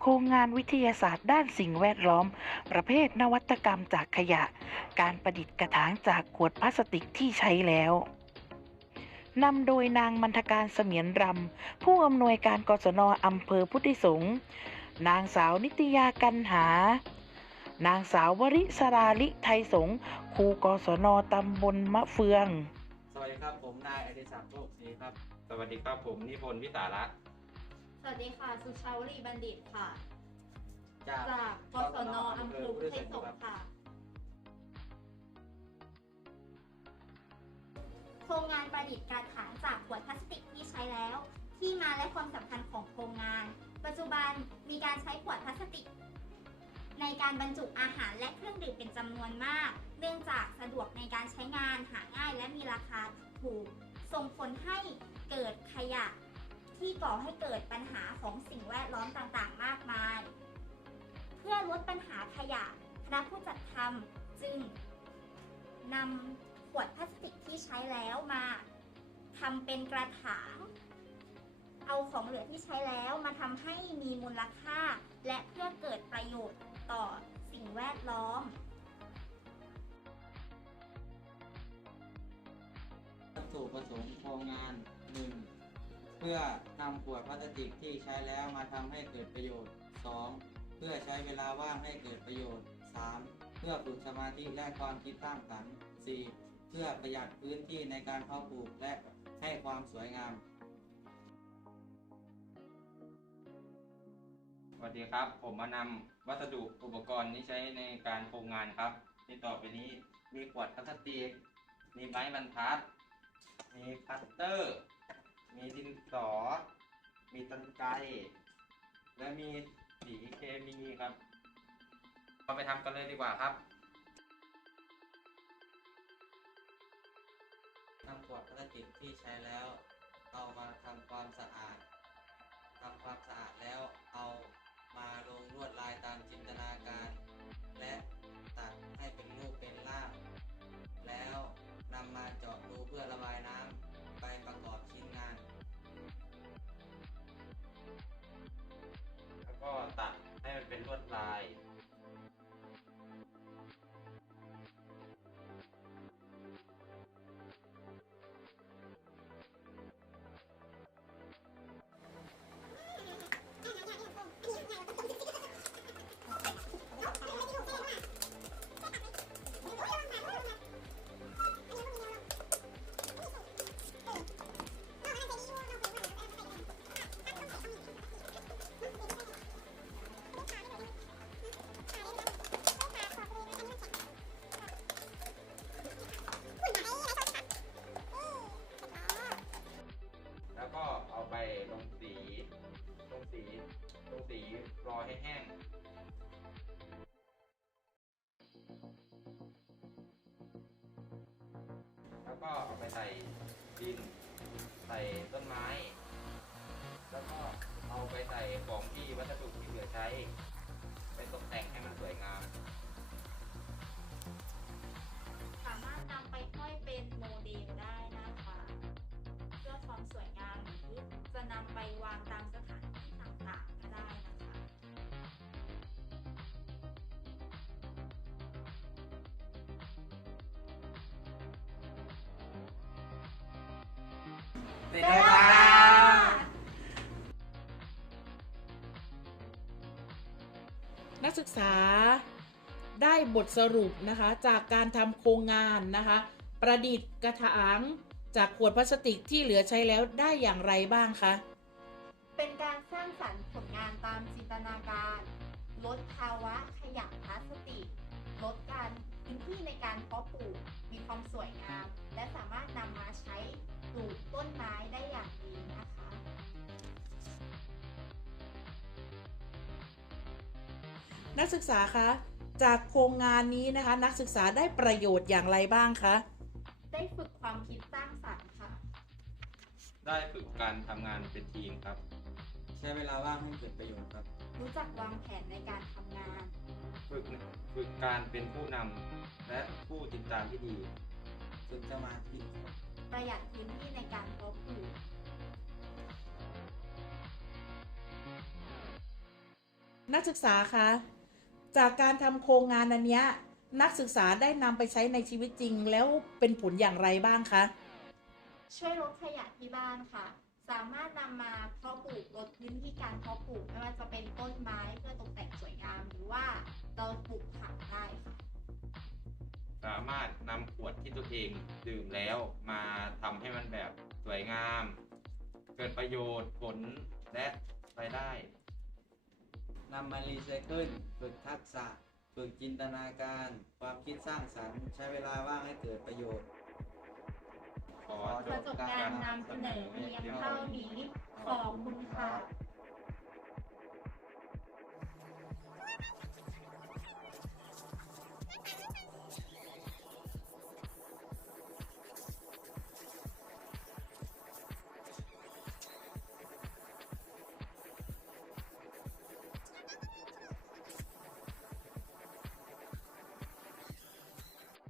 โครงงานวิทยาศาสตร์ด้านสิ่งแวดล้อม ประเภทนวัตกรรมจากขยะ การประดิษฐ์กระถางจากขวดพลาสติกที่ใช้แล้วนำโดยนางมันทการเสมียนรำ ผู้อำนวยการกศนอำเภอพุทธิสงฆ์นางสาวนิตยากันหา นางสาววริศราลิไทยสงฆ์ครูกศนตำบลมะเฟือง สวัสดีครับผมนายอดิศักดิ์โชคศรีครับ สวัสดีครับผมนิพนธ์วิสาระ สวัสดีค่ะ สุชาวรีบัณฑิตค่ะ จากจากกศนอำเภอพุทธไทยสงฆ์ค่ะ โครงงานประดิษฐ์กระถางจากขวดพลาสติกที่ใช้แล้ว ที่มาและความสำคัญของโครงงาน ปัจจุบันมีการใช้ขวดพลาสติก ในการบรรจุอาหารและเครื่องดื่มเป็นจำนวนมาก เนื่องจากสะดวกในการใช้งานหาง่ายและมีราคาถูก ส่งผลให้เกิดขยะ ที่ก่อให้เกิดปัญหาของสิ่งแวดล้อมต่างๆ มากมาย เพื่อลดปัญหาขยะคณะผู้จัดทำจึงนำขวดพลาสติกที่ใช้แล้วมาทำเป็นกระถาง เอาของเหลือที่ใช้แล้วมาทำให้มีมูลค่า และเพื่อเกิดประโยชน์ต่อสิ่งแวดล้อมวัตถุประสงค์โครงงาน 1. เพื่อนำขวดพลาสติกที่ใช้แล้วมาทำให้เกิดประโยชน์ 2. เพื่อใช้เวลาว่างให้เกิดประโยชน์ 3. เพื่อฝึกสมาธิและความคิดสร้างสรรค์ 4. เพื่อประหยัดพื้นที่ในการเพาะปลูกและให้ความสวยงาม สวัสดีครับ ผมมานำวัสดุอุปกรณ์ที่ใช้ในการโครงงานครับที่ต่อไปนี้มีขวดพลาสติก มีไม้บรรทัด มีคัตเตอร์ มีดินสอ มีตันไกรและมีสีเคมีครับเราไปทำกันเลยดีกว่าครับนำขวดพลาสติกที่ใช้แล้ว เอามาทำความสะอาดทำความสะอาดแล้วเอามาลงลวดลายตามจินต ให้แห้ง แล้วก็เอาไปใส่ดิน ใส่ต้นไม้ แล้วก็เอาไปใส่ของที่วัสดุที่เหลือใช้ ไปตกแต่งให้มันสวยงาม สามารถนำไป เสร็จแล้วครับนักศึกษาได้บทสรุปนะคะจากการทำโครงงานนะคะ ประดิษฐ์กระถางจากขวดพลาสติกที่เหลือใช้แล้วได้อย่างไรบ้างคะ เป็นการสร้างสรรค์ผลงานตามจินตนาการ ลดภาวะขยะพลาสติก ลดการพื้นที่ในการเพาะปลูก มีความสวยงาม นักศึกษาคะจากโครงงานนี้นะคะ นักศึกษาได้ประโยชน์อย่างไรบ้างคะได้ฝึกความคิดสร้างสรรค์ค่ะ ได้ฝึกการทำงานเป็นทีมครับ ใช้เวลาว่างให้เกิดประโยชน์ครับ รู้จักวางแผนในการทำงาน ฝึกฝึกการเป็นผู้นำและผู้ติดตามที่ดี ฝึกสมาธิครับประหยัดพื้นที่ในการเพาะปลูกนักศึกษาคะ จากการทำโครงงานอันเนี้ยนักศึกษาได้นำไปใช้ในชีวิตจริง แล้วเป็นผลอย่างไรบ้างคะ ช่วยลดขยะที่บ้านค่ะ สามารถนำมาเพาะปลูกลดพื้นที่การเพาะปลูกไม่ว่าจะเป็นต้นไม้เพื่อตกแต่งสวยงามหรือว่าเราปลูกผักได้ค่ะสามารถนำขวดที่ตัวเองดื่มแล้วมาทำให้มันแบบสวยงาม เกิดประโยชน์ผลและรายได้ นำมารีไซเคิลฝึกทักษะ ฝึกจินตนาการ ความคิดสร้างสรรค์ใช้เวลาว่างให้เกิดประโยชน์ ขอประสบการณ์นำเสนอเพียงเท่านี้ ขอบคุณค่ะ